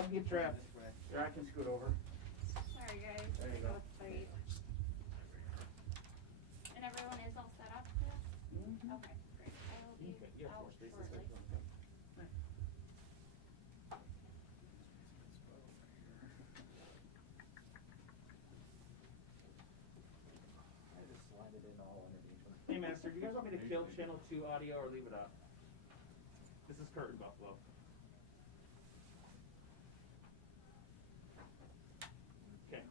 I'll get trapped. Or I can scoot over. Sorry guys. There you go. Tight. And everyone is all set up for this? Mm-hmm. Okay, great. I will be Okay, you have out four spaces. shortly. I just slide it in all underneath them. Hey, Master, do you guys want me to kill channel 2 audio or leave it up? This is Curtin Buffalo. Okay.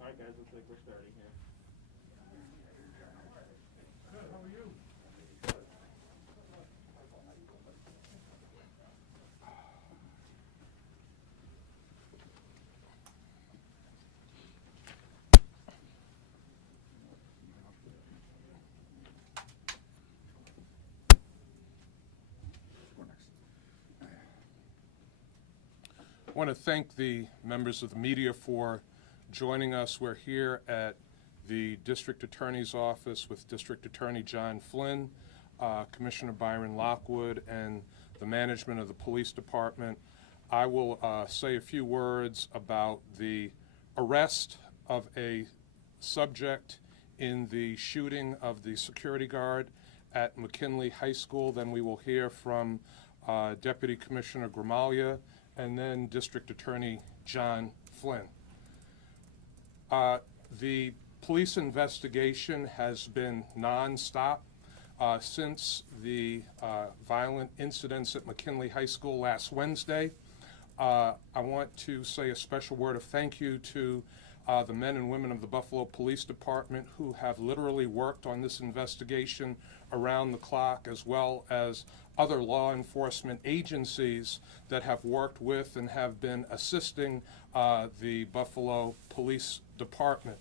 All right, guys, looks like we're starting here. Good, how are you? I want to thank the members of the media for joining us. We're here at the District Attorney's Office with District Attorney John Flynn, Commissioner Byron Lockwood, and the management of the police department. I will say a few words about the arrest of a subject in the shooting of the security guard at McKinley High School. Then we will hear from Deputy Commissioner Gramalia and then District Attorney John Flynn. The police investigation has been nonstop since the violent incidents at McKinley High School last Wednesday. I want to say a special word of thank you to the men and women of the Buffalo Police Department who have literally worked on this investigation around the clock, as well as other law enforcement agencies that have worked with and have been assisting the Buffalo Police Department.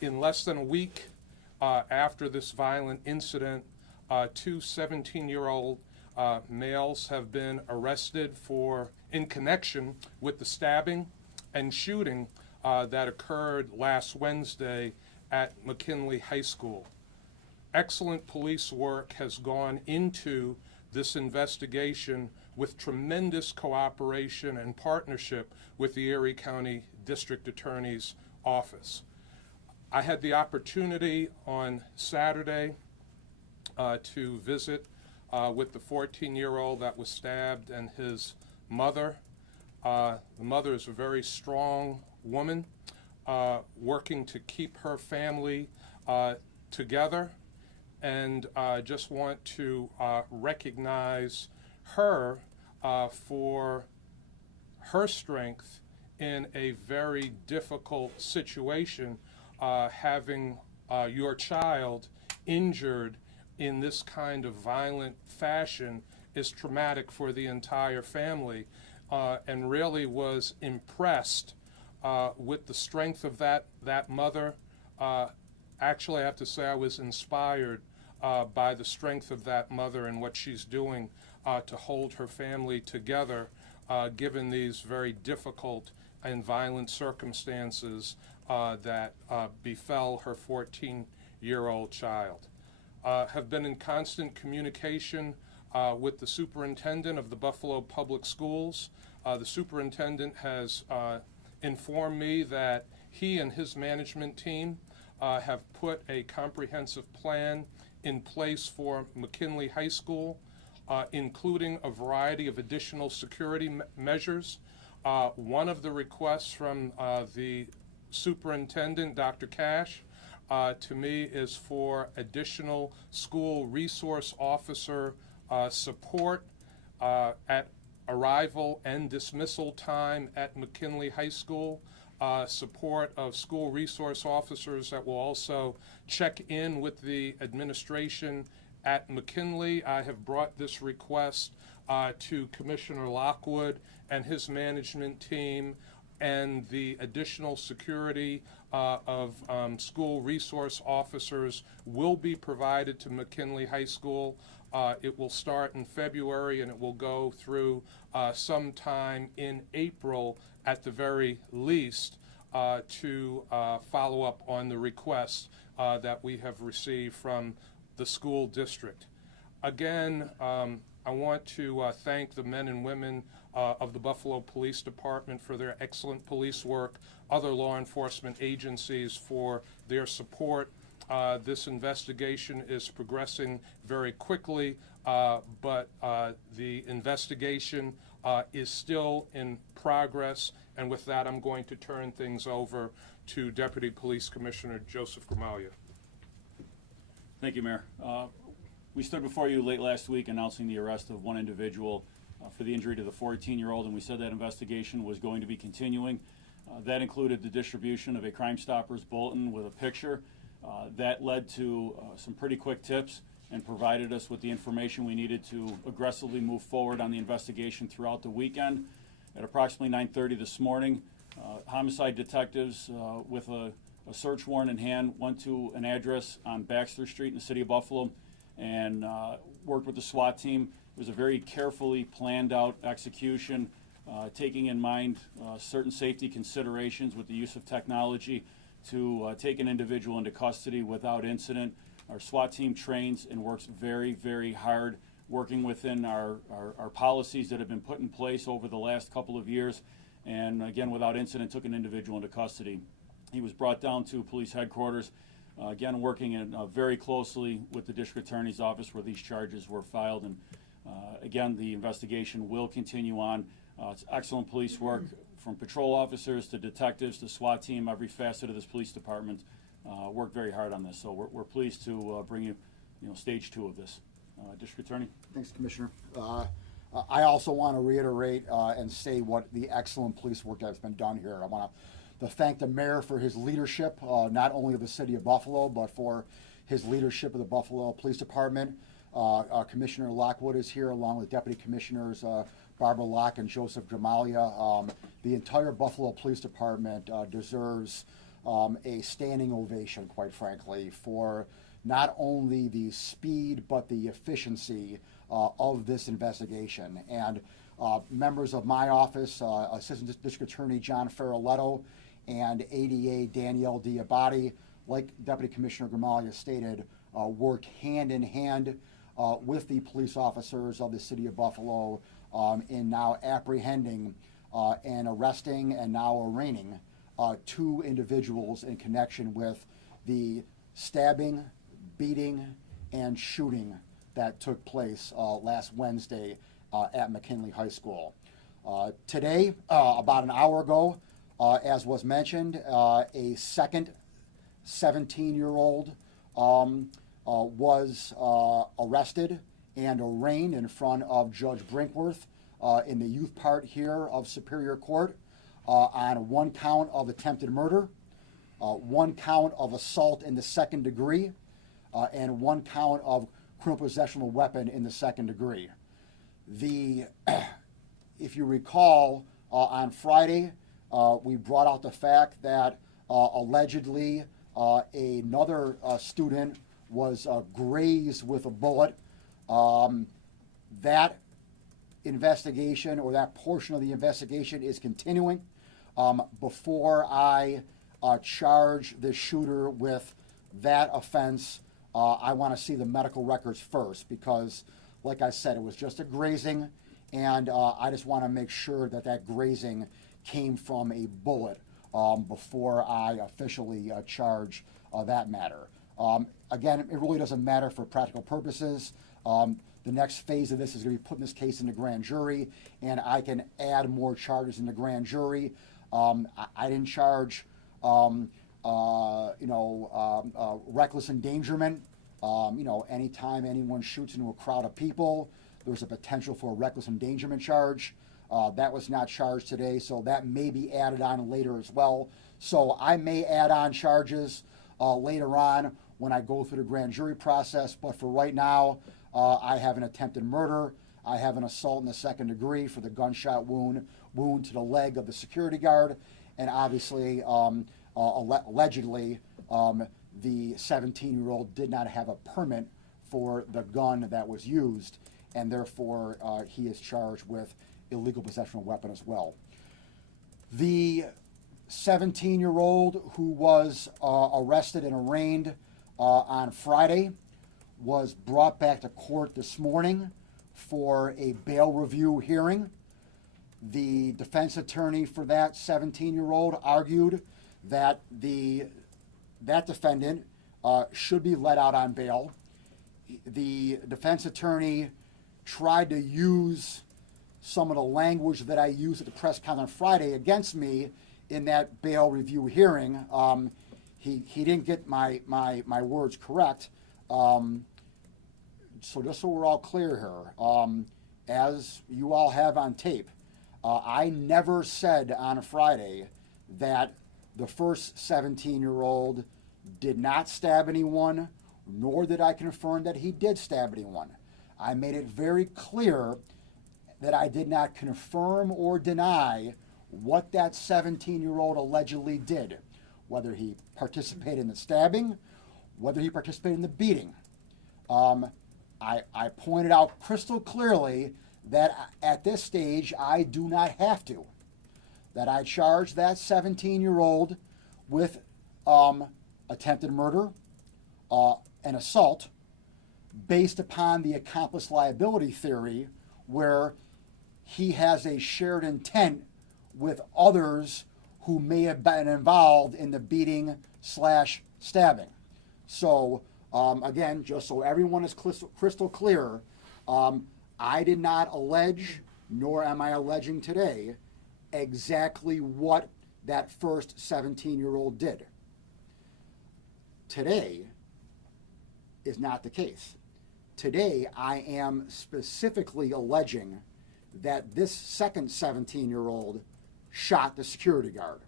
In less than a week after this violent incident, two 17-year-old males have been arrested in connection with the stabbing and shooting that occurred last Wednesday at McKinley High School. Excellent police work has gone into this investigation with tremendous cooperation and partnership with the Erie County District Attorney's Office. I had the opportunity on Saturday to visit with the 14-year-old that was stabbed and his mother. The mother is a very strong woman working to keep her family together, and I just want to recognize her for her strength in a very difficult situation. Having your child injured in this kind of violent fashion is traumatic for the entire family, and really was impressed with the strength of that mother. Actually, I have to say I was inspired by the strength of that mother and what she's doing to hold her family together, given these very difficult and violent circumstances that befell her 14-year-old child. Have been in constant communication with the superintendent of the Buffalo Public Schools. The superintendent has informed me that he and his management team have put a comprehensive plan in place for McKinley High School, including a variety of additional security measures. One of the requests from the superintendent, Dr. Cash, to me is for additional school resource officer support at arrival and dismissal time at McKinley High School, support of school resource officers that will also check in with the administration at McKinley. I have brought this request to Commissioner Lockwood and his management team, and the additional security of school resource officers will be provided to McKinley High School. It will start in February and it will go through sometime in April at the very least to follow up on the requests that we have received from the school district. Again, I want to thank the men and women of the Buffalo Police Department for their excellent police work, other law enforcement agencies for their support. This investigation is progressing very quickly, but the investigation is still in progress. And with that, I'm going to turn things over to Deputy Police Commissioner Joseph Gramalia. Thank you, Mayor. We stood before you late last week announcing the arrest of one individual for the injury to the 14-year-old, and we said that investigation was going to be continuing. That included the distribution of a Crime Stoppers bulletin with a picture. That led to some pretty quick tips and provided us with the information we needed to aggressively move forward on the investigation throughout the weekend. At approximately 9:30 this morning, homicide detectives with a search warrant in hand went to an address on Baxter Street in the city of Buffalo and worked with the SWAT team. It was a very carefully planned out execution, taking in mind certain safety considerations with the use of technology to take an individual into custody without incident. Our SWAT team trains and works very, very hard, working within our policies that have been put in place over the last couple of years, and again, without incident, took an individual into custody. He was brought down to police headquarters, again, working very closely with the district attorney's office where these charges were filed, and again, the investigation will continue on. It's excellent police work from patrol officers to detectives to SWAT team. Every facet of this police department worked very hard on this, so we're pleased to bring you, stage 2 of this. District Attorney. Thanks, Commissioner. I also want to reiterate and say what the excellent police work that's been done here. I want to thank the mayor for his leadership, not only of the city of Buffalo, but for his leadership of the Buffalo Police Department. Commissioner Lockwood is here, along with Deputy Commissioners Barbara Locke and Joseph Gramalia. The entire Buffalo Police Department deserves a standing ovation, quite frankly, for not only the speed but the efficiency of this investigation. And members of my office, Assistant District Attorney John Ferroletto and ADA Danielle Diabati, like Deputy Commissioner Gramalia stated, worked hand in hand with the police officers of the city of Buffalo in now apprehending and arresting and now arraigning 2 individuals in connection with the stabbing, beating, and shooting that took place last Wednesday at McKinley High School. Today, about an hour ago, as was mentioned, a second 17-year-old was arrested and arraigned in front of Judge Brinkworth in the youth part here of Superior Court on 1 count of attempted murder, 1 count of assault in the 2nd degree, and 1 count of criminal possession of a weapon in the 2nd degree. If you recall, on Friday, we brought out the fact that allegedly another student was grazed with a bullet. That investigation, or that portion of the investigation, is continuing. Before I charge the shooter with that offense, I want to see the medical records first, because like I said, it was just a grazing, and I just want to make sure that that grazing came from a bullet before I officially charge that matter. Again, it really doesn't matter for practical purposes. The next phase of this is going to be putting this case into grand jury, and I can add more charges in the grand jury. I didn't charge, reckless endangerment. Anytime anyone shoots into a crowd of people, there's a potential for a reckless endangerment charge. That was not charged today, so that may be added on later as well. So I may add on charges later on when I go through the grand jury process, but for right now, I have an attempted murder. I have an assault in the second degree for the gunshot wound to the leg of the security guard, and obviously, allegedly, the 17-year-old did not have a permit for the gun that was used, and therefore he is charged with illegal possession of a weapon as well. The 17-year-old who was arrested and arraigned on Friday was brought back to court this morning for a bail review hearing. The defense attorney for that 17-year-old argued that that defendant should be let out on bail. The defense attorney tried to use some of the language that I used at the press conference on Friday against me in that bail review hearing. He didn't get my words correct. So just so we're all clear here, as you all have on tape, I never said on Friday that the first 17-year-old did not stab anyone, nor did I confirm that he did stab anyone. I made it very clear that I did not confirm or deny what that 17-year-old allegedly did, whether he participated in the stabbing, whether he participated in the beating. I pointed out crystal clearly that at this stage I do not have to, that I charge that 17-year-old with attempted murder, and assault based upon the accomplice liability theory, where he has a shared intent with others who may have been involved in the beating/stabbing. So again, just so everyone is crystal clear, I did not allege, nor am I alleging today, exactly what that first 17-year-old did. Today is not the case. Today, I am specifically alleging that this second 17-year-old shot the security guard.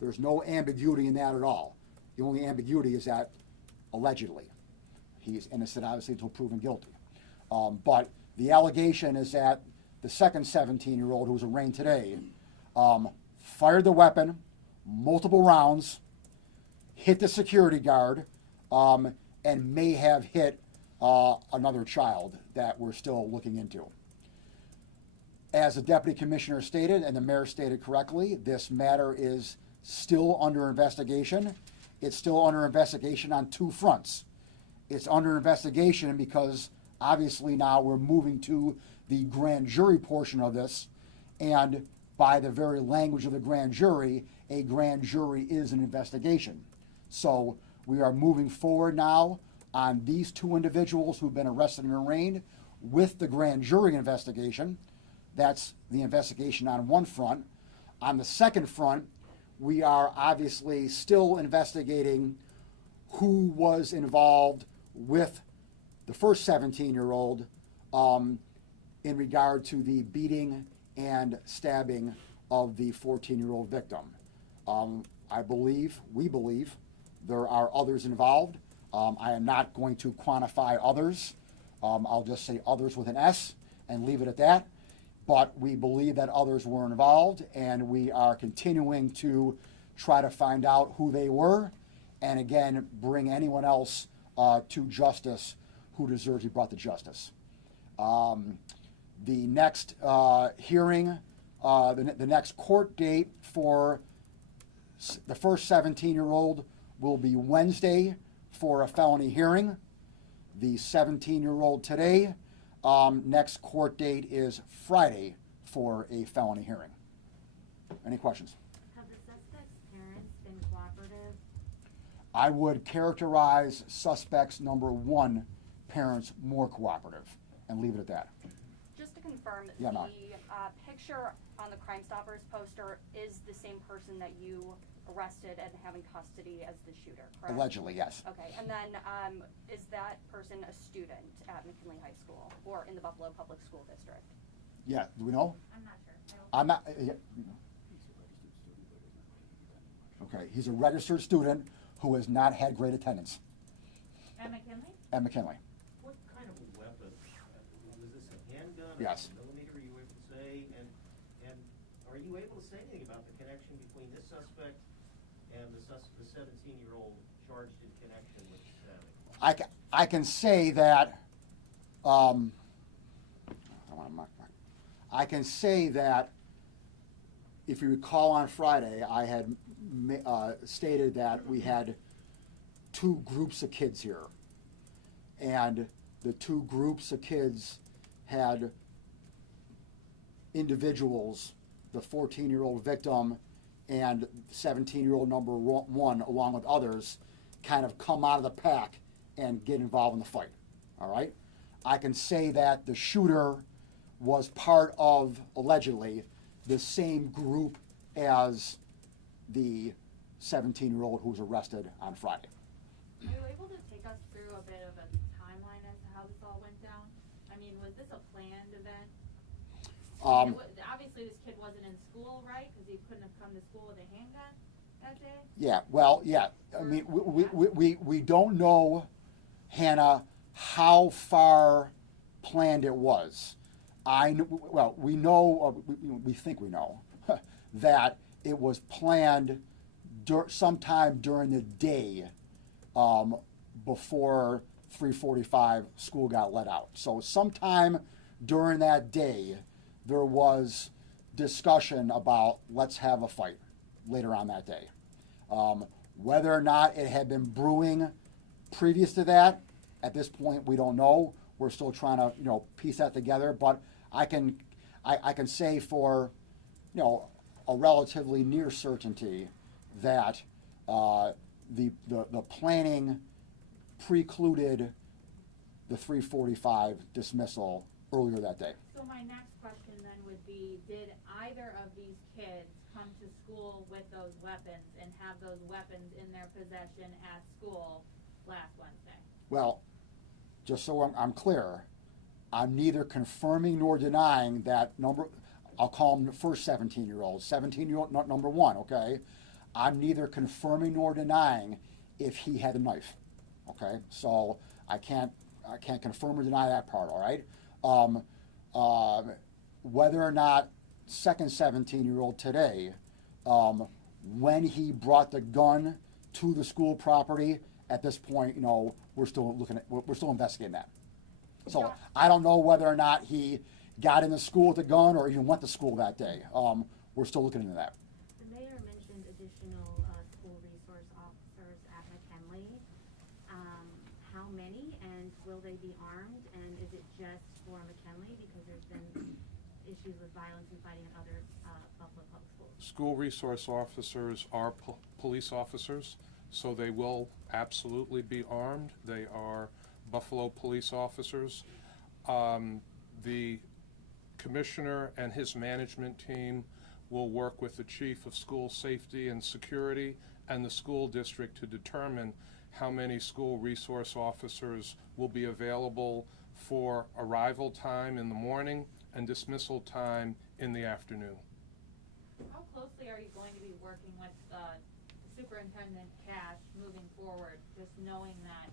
There's no ambiguity in that at all. The only ambiguity is that allegedly. He's innocent, obviously, until proven guilty. But the allegation is that the second 17-year-old who was arraigned today fired the weapon, multiple rounds, hit the security guard, and may have hit another child that we're still looking into. As the deputy commissioner stated, and the mayor stated correctly, this matter is still under investigation. It's still under investigation on two fronts. It's under investigation because obviously now we're moving to the grand jury portion of this, and by the very language of the grand jury, a grand jury is an investigation. So we are moving forward now on these two individuals who've been arrested and arraigned with the grand jury investigation. That's the investigation on one front. On the second front, we are obviously still investigating who was involved with the first 17-year-old in regard to the beating and stabbing of the 14-year-old victim. We believe, there are others involved. I am not going to quantify others. I'll just say others with an S and leave it at that. But we believe that others were involved, and we are continuing to try to find out who they were, and again, bring anyone else to justice who deserves to be brought to justice. The next hearing, the next court date for the first 17-year-old will be Wednesday for a felony hearing. The 17-year-old today Next court date is Friday for a felony hearing. Any questions? Have the suspect's parents been cooperative? I would characterize suspects number 1 parents more cooperative and leave it at that. Just to confirm, Yeah, the Mark. picture on the Crime Stoppers poster is the same person that you arrested and have in custody as the shooter, correct? Allegedly, yes. Okay, and then is that person a student at McKinley High School or in the Buffalo Public School District? Yeah, do we know? I'm not sure. I'm not, yeah. Okay, he's a registered student who has not had great attendance At McKinley? at McKinley. What kind of a weapon? Was this a handgun? Yes. A millimeter, are you able to say? And are you able to say anything about the connection between this suspect and the 17-year-old charged in connection with the stabbing? I can say that, I can say that if you recall on Friday, I had stated that we had 2 groups of kids here. And the 2 groups of kids had individuals, the 14-year-old victim and 17-year-old number 1, along with others, kind of come out of the pack and get involved in the fight. All right? I can say that the shooter was part of, allegedly, the same group as the 17-year-old who was arrested on Friday. Are you able to take us through a bit of a timeline as to how this all went down? I mean, was this a planned event? Obviously, this kid wasn't in school, right? Because he couldn't have come to school with a handgun that day? Yeah, well, yeah. I mean, we don't know, Hannah, how far planned it was. We know, or we think we know, that it was planned sometime during the day before 3:45 school got let out. So sometime during that day, there was discussion about let's have a fight later on that day. Whether or not it had been brewing previous to that, at this point we don't know. We're still trying to piece that together. But I can say for a relatively near certainty that the planning precluded the 3:45 dismissal earlier that day. So my next question then would be, did either of these kids come to school with those weapons and have those weapons in their possession at school last Wednesday? Well, just so I'm clear, I'm neither confirming nor denying that number. I'll call him the first 17-year-old, 17-year-old number 1. Okay, I'm neither confirming nor denying if he had a knife. Okay, so I can't confirm or deny that part. All right. Whether or not second 17-year-old today, when he brought the gun to the school property, at this point, we're still investigating that. So I don't know whether or not he got into school with the gun or even went to school that day. We're still looking into that. The mayor mentioned additional school resource officers at McKinley. How many, and will they be armed? And is it just for McKinley because there's been issues with violence and fighting in other Buffalo public schools? School resource officers are police officers, so they will absolutely be armed. They are Buffalo police officers. The commissioner and his management team will work with the chief of school safety and security and the school district to determine how many school resource officers will be available for arrival time in the morning and dismissal time in the afternoon. How closely are you going to be working with Superintendent Cash moving forward, just knowing that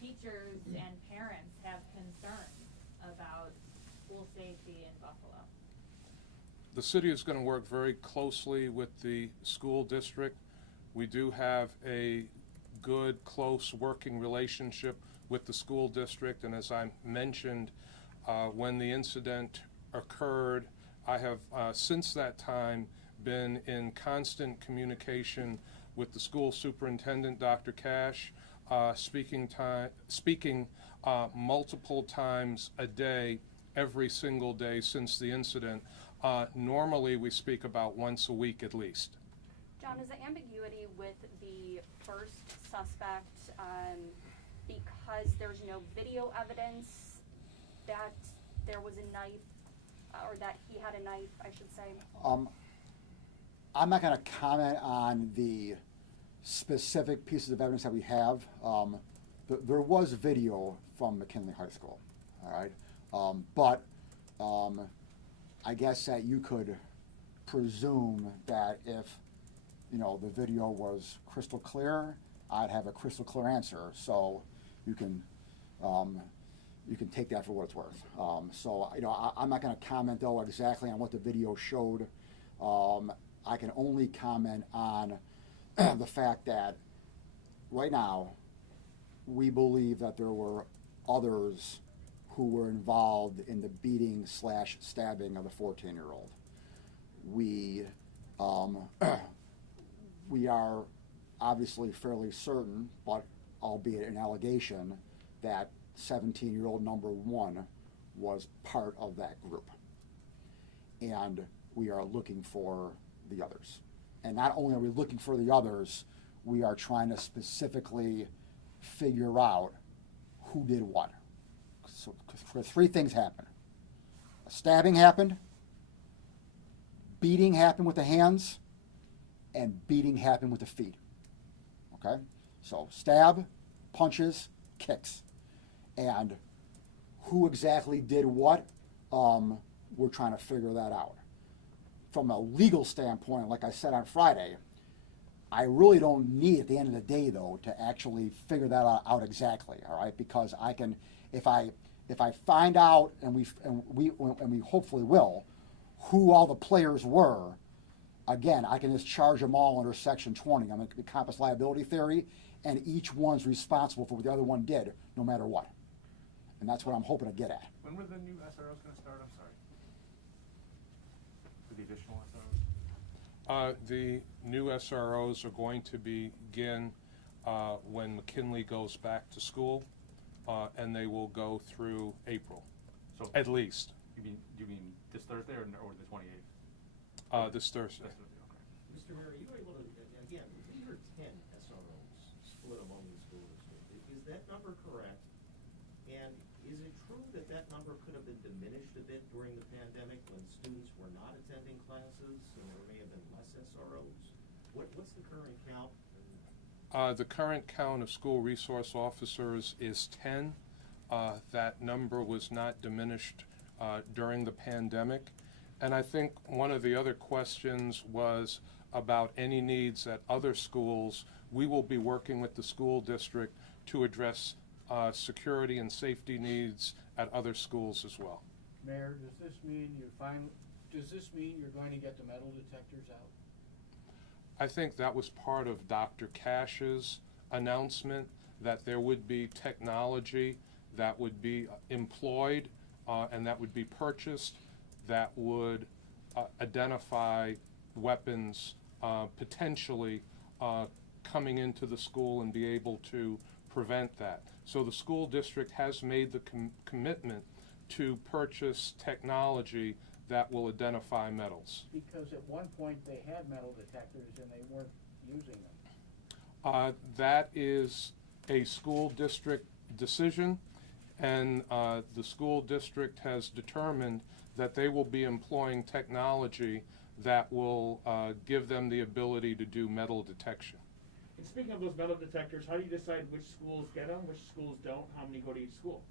teachers and parents have concerns about school safety in Buffalo? The city is going to work very closely with the school district. We do have a good, close working relationship with the school district, and as I mentioned, when the incident occurred, I have since that time been in constant communication with the school superintendent, Dr. Cash, speaking multiple times a day, every single day since the incident. Normally, we speak about once a week at least. John, is the ambiguity with the first suspect because there's no video evidence that there was a knife, or that he had a knife, I should say? I'm not going to comment on the specific pieces of evidence that we have. There was video from McKinley High School, all right? But I guess that you could presume that if, you know, the video was crystal clear, I'd have a crystal clear answer. So you can take that for what it's worth. So, you know, I'm not going to comment, though, exactly on what the video showed. I can only comment on the fact that right now we believe that there were others who were involved in the beating / stabbing of the 14-year-old. We are obviously fairly certain, but albeit an allegation, that 17-year-old number 1 was part of that group. And we are looking for the others. And not only are we looking for the others, we are trying to specifically figure out who did what. So 3 things happened. A stabbing happened, beating happened with the hands, and beating happened with the feet. Okay? So stab, punches, kicks. And who exactly did what, we're trying to figure that out. From a legal standpoint, like I said on Friday, I really don't need, at the end of the day, though, to actually figure that out exactly, all right? Because I can, if I find out, and we hopefully will, who all the players were, again, I can just charge them all under Section 20. I'm going to encompass liability theory, and each one's responsible for what the other one did, no matter what. And that's what I'm hoping to get at. When were the new SROs going to start? I'm sorry. The additional SROs? The new SROs are going to begin when McKinley goes back to school, and they will go through April, So at least. you mean this Thursday or the 28th? This Thursday. This Thursday, okay. Mr. Mayor, are you able to, again, we heard 10 SROs split among the school district. Is that number correct? And is it true that that number could have been diminished a bit during the pandemic when students were not attending classes and there may have been less SROs? What's the current count? The current count of school resource officers is 10. That number was not diminished during the pandemic. And I think one of the other questions was about any needs at other schools. We will be working with the school district to address security and safety needs at other schools as well. Mayor, does this mean you're going to get the metal detectors out? I think that was part of Dr. Cash's announcement, that there would be technology that would be employed and that would be purchased that would identify weapons potentially coming into the school and be able to prevent that. So the school district has made the commitment to purchase technology that will identify metals. Because at one point they had metal detectors and they weren't using them. That is a school district decision, and the school district has determined that they will be employing technology that will give them the ability to do metal detection. And speaking of those metal detectors, how do you decide which schools get them, which schools don't, how many go to each school?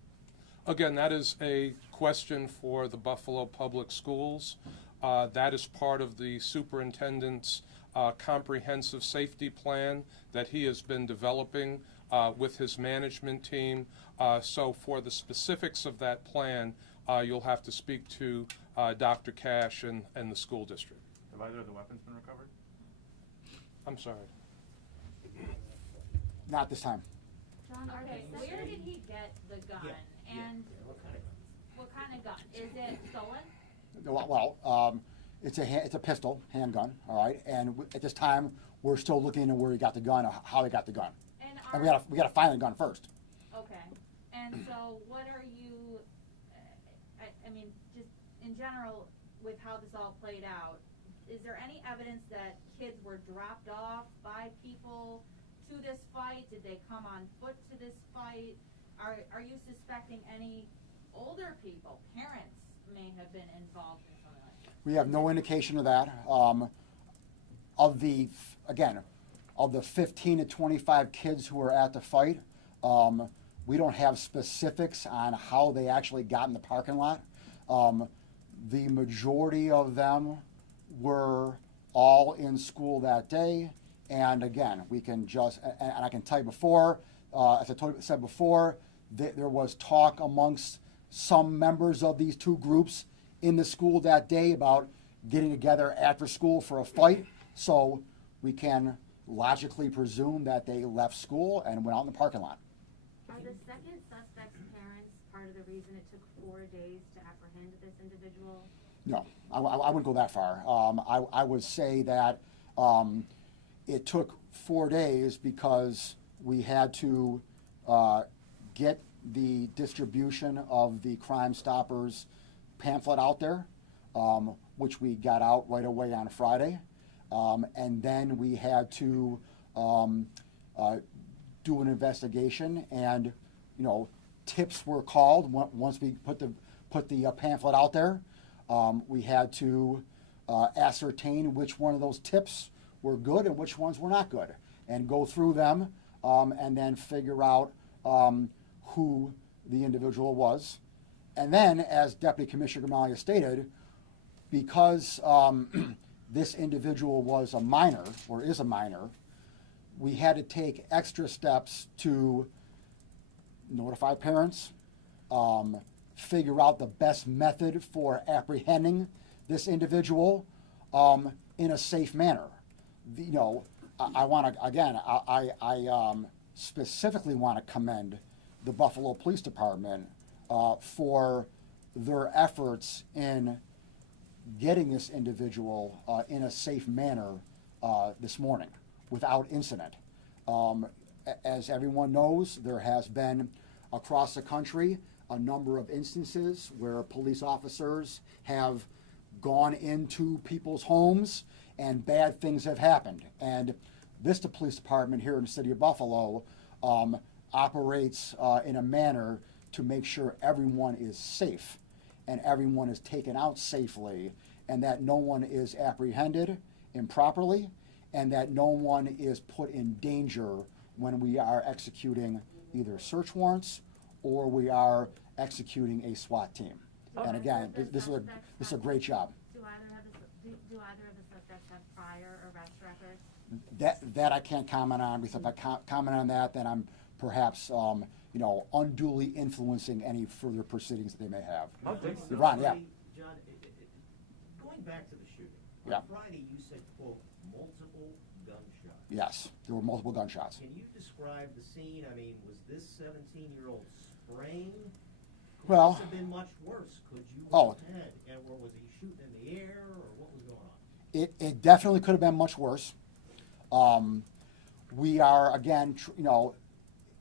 Again, that is a question for the Buffalo Public Schools. That is part of the superintendent's comprehensive safety plan that he has been developing with his management team. So for the specifics of that plan, you'll have to speak to Dr. Cash and the school district. Have either of the weapons been recovered? I'm sorry. Not this time. John, are Okay, they where separate? did he get the gun? Yeah, And What kind of guns? what kind of gun? Is it stolen? Well, it's a pistol, handgun, all right? And at this time, we're still looking into where he got the gun or how he got the gun. And And we gotta find the gun first. okay. And And so what are you, I mean, just in general, with how this all played out, is there any evidence that kids were dropped off by people to this fight? Did they come on foot to this fight? Are you suspecting any older people, parents, may have been involved in something like this? We have no indication of that. Of the 15 to 25 kids who were at the fight, we don't have specifics on how they actually got in the parking lot. The majority of them were all in school that day. And again, we can just, and I can tell you before, as I said before, there was talk amongst some members of these two groups in the school that day about getting together after school for a fight. So we can logically presume that they left school and went out in the parking lot. Are the second suspect's parents part of the reason it took 4 days to apprehend this individual? No, I wouldn't go that far. I would say that it took 4 days because we had to get the distribution of the Crime Stoppers pamphlet out there, which we got out right away on Friday. And then we had to do an investigation, and tips were called once we put the pamphlet out there. We had to ascertain which one of those tips were good and which ones were not good, and go through them and then figure out who the individual was. And then, as Deputy Commissioner Gramalia stated, because this individual was a minor, or is a minor, we had to take extra steps to notify parents, figure out the best method for apprehending this individual in a safe manner. I want to, again, I specifically want to commend the Buffalo Police Department for their efforts in getting this individual in a safe manner this morning without incident. As everyone knows, there has been across the country a number of instances where police officers have gone into people's homes and bad things have happened. And the police department here in the city of Buffalo operates in a manner to make sure everyone is safe and everyone is taken out safely, and that no one is apprehended improperly, and that no one is put in danger when we are executing either search warrants or we are executing a SWAT team. And again, this is a great job. Do either of the suspects have prior arrest records? That I can't comment on, because if I comment on that, then I'm perhaps unduly influencing any further proceedings that they may have. Ron, yeah. John, going back to the shooting, Yeah. on Friday you said, quote, multiple gunshots. Yes, there were multiple gunshots. Can you describe the scene? I mean, was this 17-year-old spraying? Could Well, this have been much worse? Could you Oh. have had, or was he shooting in the air, or what was going on? It definitely could have been much worse. We are, again,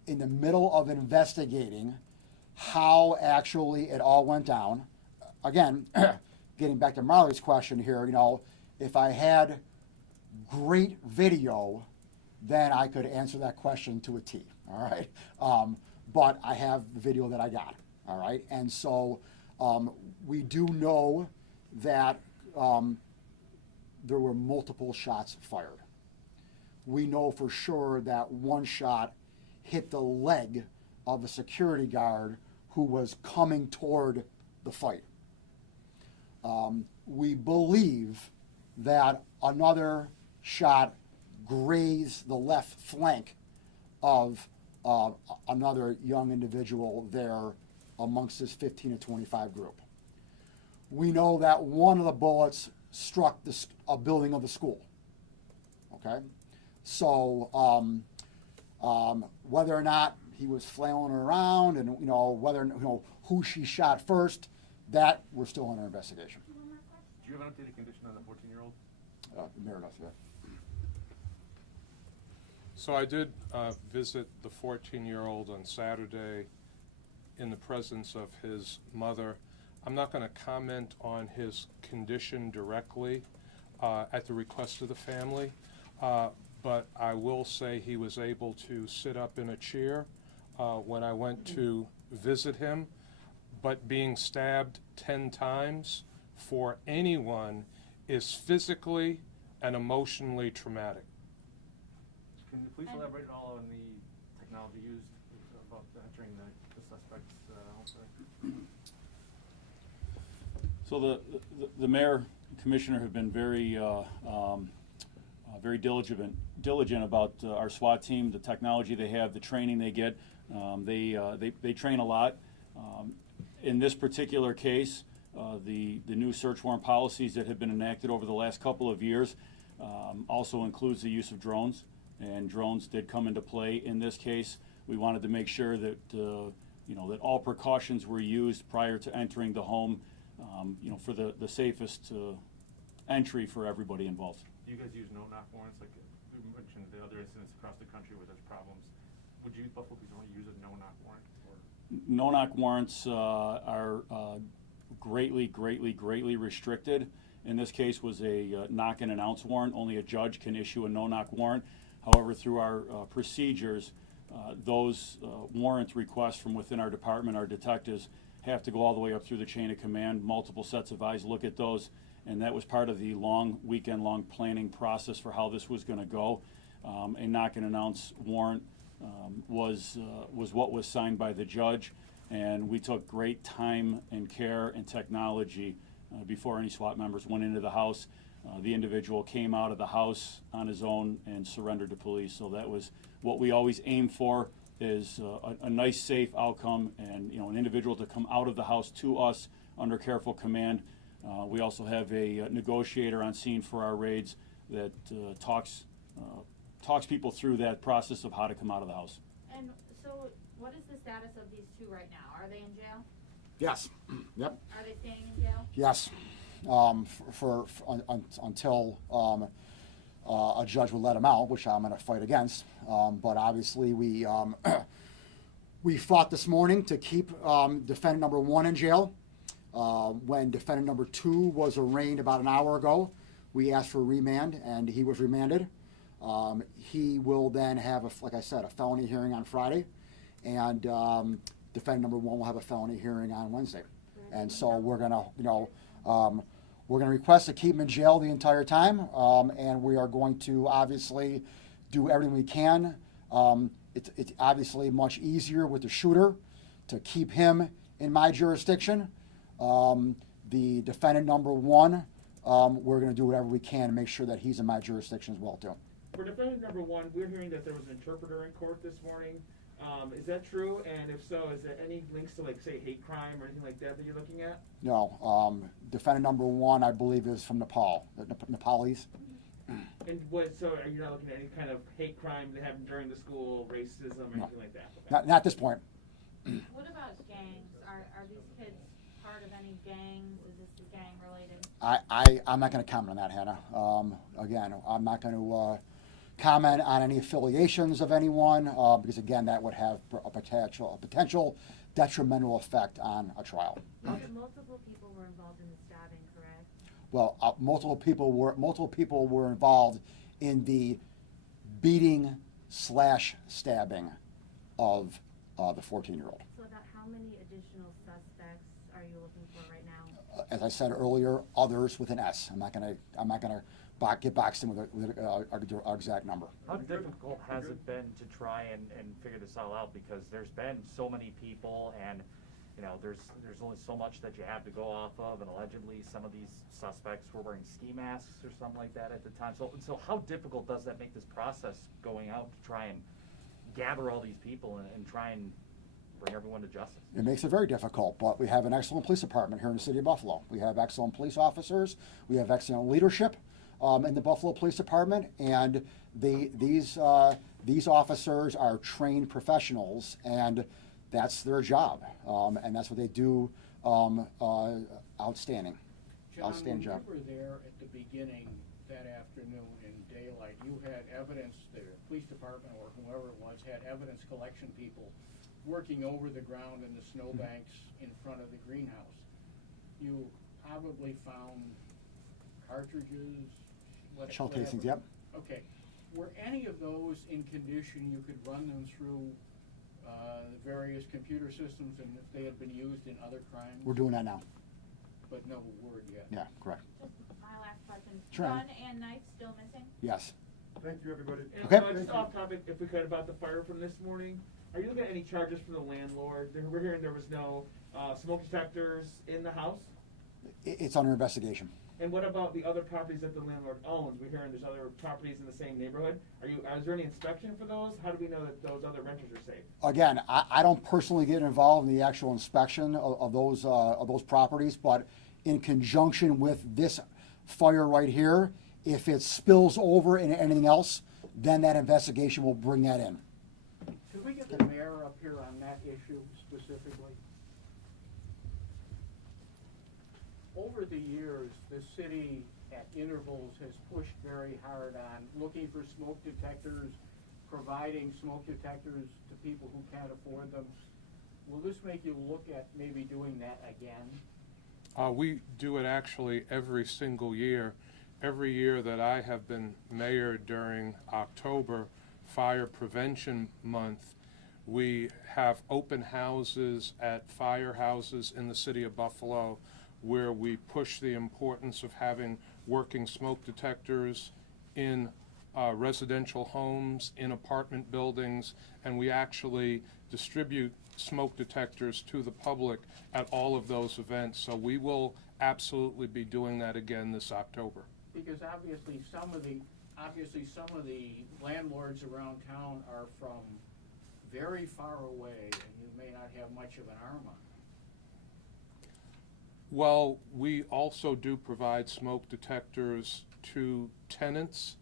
in the middle of investigating how actually it all went down. Again, getting back to Marley's question here, if I had great video, then I could answer that question to a T, all right? But I have the video that I got, all right? And so we do know that there were multiple shots fired. We know for sure that one shot hit the leg of a security guard who was coming toward the fight. We believe that another shot grazed the left flank of another young individual there amongst this 15 to 25 group. We know that one of the bullets struck a building of the school. Okay? So whether or not he was flailing around and whether who she shot first, that we're still under investigation. Do you have an updated condition on the 14-year-old? Meredith, yeah. So I did visit the 14-year-old on Saturday in the presence of his mother. I'm not going to comment on his condition directly at the request of the family, but I will say he was able to sit up in a chair when I went to visit him, but being stabbed 10 times for anyone is physically and emotionally traumatic. Can you please elaborate at all on the technology used about entering the suspect's home? So the mayor and commissioner have been very very diligent about our SWAT team, the technology they have, the training they get. They train a lot. In this particular case, the new search warrant policies that have been enacted over the last couple of years also includes the use of drones, and drones did come into play in this case. We wanted to make sure that that all precautions were used prior to entering the home, for the safest entry for everybody involved. Do you guys use no-knock warrants? Like you mentioned the other incidents across the country where there's problems. Would you Buffalo Police only use a no-knock warrant? Or? No-knock warrants are greatly restricted. In this case was a knock and announce warrant. Only a judge can issue a no-knock warrant. However, through our procedures, those warrant requests from within our department, our detectives, have to go all the way up through the chain of command. Multiple sets of eyes look at those, and that was part of the weekend-long planning process for how this was going to go. A knock and announce warrant was what was signed by the judge, and we took great time and care and technology before any SWAT members went into the house. The individual came out of the house on his own and surrendered to police. So that was what we always aim for, is a nice, safe outcome, and an individual to come out of the house to us under careful command. We also have a negotiator on scene for our raids that talks people through that process of how to come out of the house. And so, what is the status of these two right now? Are they in jail? Yes. Yep. Are they staying in jail? Yes. Until a judge would let him out, which I'm going to fight against. But obviously, we fought this morning to keep defendant number 1 in jail. When defendant number 2 was arraigned about an hour ago, we asked for remand, and he was remanded. He will then have, like I said, a felony hearing on Friday, and defendant number 1 will have a felony hearing on Wednesday. And so we're gonna, we're gonna request to keep him in jail the entire time, and we are going to obviously do everything we can. It's obviously much easier with the shooter to keep him in my jurisdiction. The defendant number 1, we're going to do whatever we can to make sure that he's in my jurisdiction as well too. For defendant number 1, we're hearing that there was an interpreter in court this morning. Is that true? And if so, is there any links to, like, say, hate crime or anything like that you're looking at? No. Defendant number 1, I believe, is from Nepal, Nepalese. And so are you not looking at any kind of hate crime that happened during the school, racism, or anything like that? Okay. Not at this point. What about gangs? Are these kids part of any gangs? Is this gang related? I'm not going to comment on that, Hannah. Again, I'm not going to comment on any affiliations of anyone because, again, that would have a potential detrimental effect on a trial. Multiple people were involved in the stabbing, correct? Well, multiple people were involved in the beating/stabbing of the 14-year-old. So about how many additional suspects are you looking for right now? As I said earlier, others with an S. I'm not gonna get boxed in with our exact number. How difficult has it been to try and figure this all out? Because there's been so many people, and there's only so much that you have to go off of, and allegedly some of these suspects were wearing ski masks or something like that at the time. So how difficult does that make this process going out to try and gather all these people and try and bring everyone to justice? It makes it very difficult, but we have an excellent police department here in the city of Buffalo. We have excellent police officers. We have excellent leadership in the Buffalo Police Department, and these officers are trained professionals, and that's their job, and that's what they do. Outstanding. John, Outstanding job. when you were there at the beginning that afternoon in daylight, you had evidence, the police department or whoever it was had evidence collection people working over the ground in the snowbanks in front of the greenhouse, you probably found cartridges, Shell whatever. casings, yep. Okay, were any of those in condition you could run them through the various computer systems and if they had been used in other crimes? We're doing that now. But no word yet? Yeah, correct. Just my last question. Sure. Gun and knife still missing? Yes. Thank you, everybody. And, Okay. just off topic, if we could, about the fire from this morning. Are you looking at any charges from the landlord? We're hearing there was no smoke detectors in the house. It's under investigation. And what about the other properties that the landlord owns? We're hearing there's other properties in the same neighborhood. Is there any inspection for those? How do we know that those other renters are safe? Again, I don't personally get involved in the actual inspection of those properties, but in conjunction with this fire right here, if it spills over into anything else, then that investigation will bring that in. Could we get the mayor up here on that issue specifically? Over the years, the city at intervals has pushed very hard on looking for smoke detectors, providing smoke detectors to people who can't afford them. Will this make you look at maybe doing that again? We do it actually every single year. Every year that I have been mayor during October, Fire Prevention Month, we have open houses at firehouses in the city of Buffalo where we push the importance of having working smoke detectors in residential homes, in apartment buildings, and we actually distribute smoke detectors to the public at all of those events. So we will absolutely be doing that again this October. Because obviously some of the landlords around town are from very far away and you may not have much of an arm on. Well, we also do provide smoke detectors to tenants.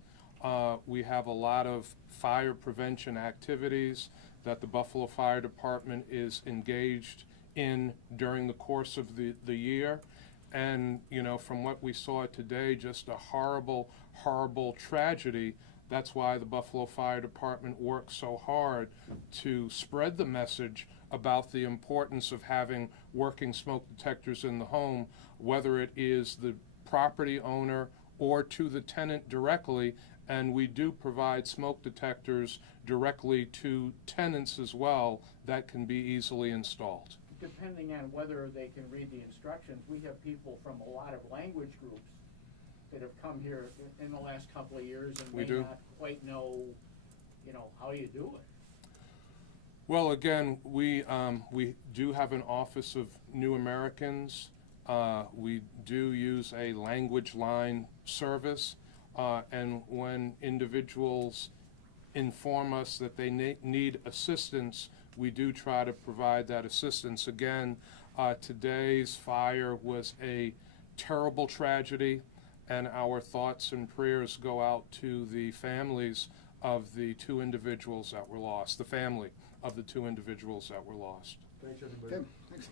We have a lot of fire prevention activities that the Buffalo Fire Department is engaged in during the course of the year. And, you know, from what we saw today, just a horrible, horrible tragedy. That's why the Buffalo Fire Department works so hard to spread the message about the importance of having working smoke detectors in the home, whether it is the property owner or to the tenant directly. And we do provide smoke detectors directly to tenants as well that can be easily installed. Depending on whether they can read the instructions, we have people from a lot of language groups that have come here in the last couple of years and may not quite know, you know, how you do it. Well, again, we do have an Office of New Americans. We do use a language line service, and when individuals inform us that they need assistance, we do try to provide that assistance. Again, today's fire was a terrible tragedy, and our thoughts and prayers go out to the families of the two individuals that were lost, the family of the two individuals that were lost. Thanks, everybody. Okay, thanks.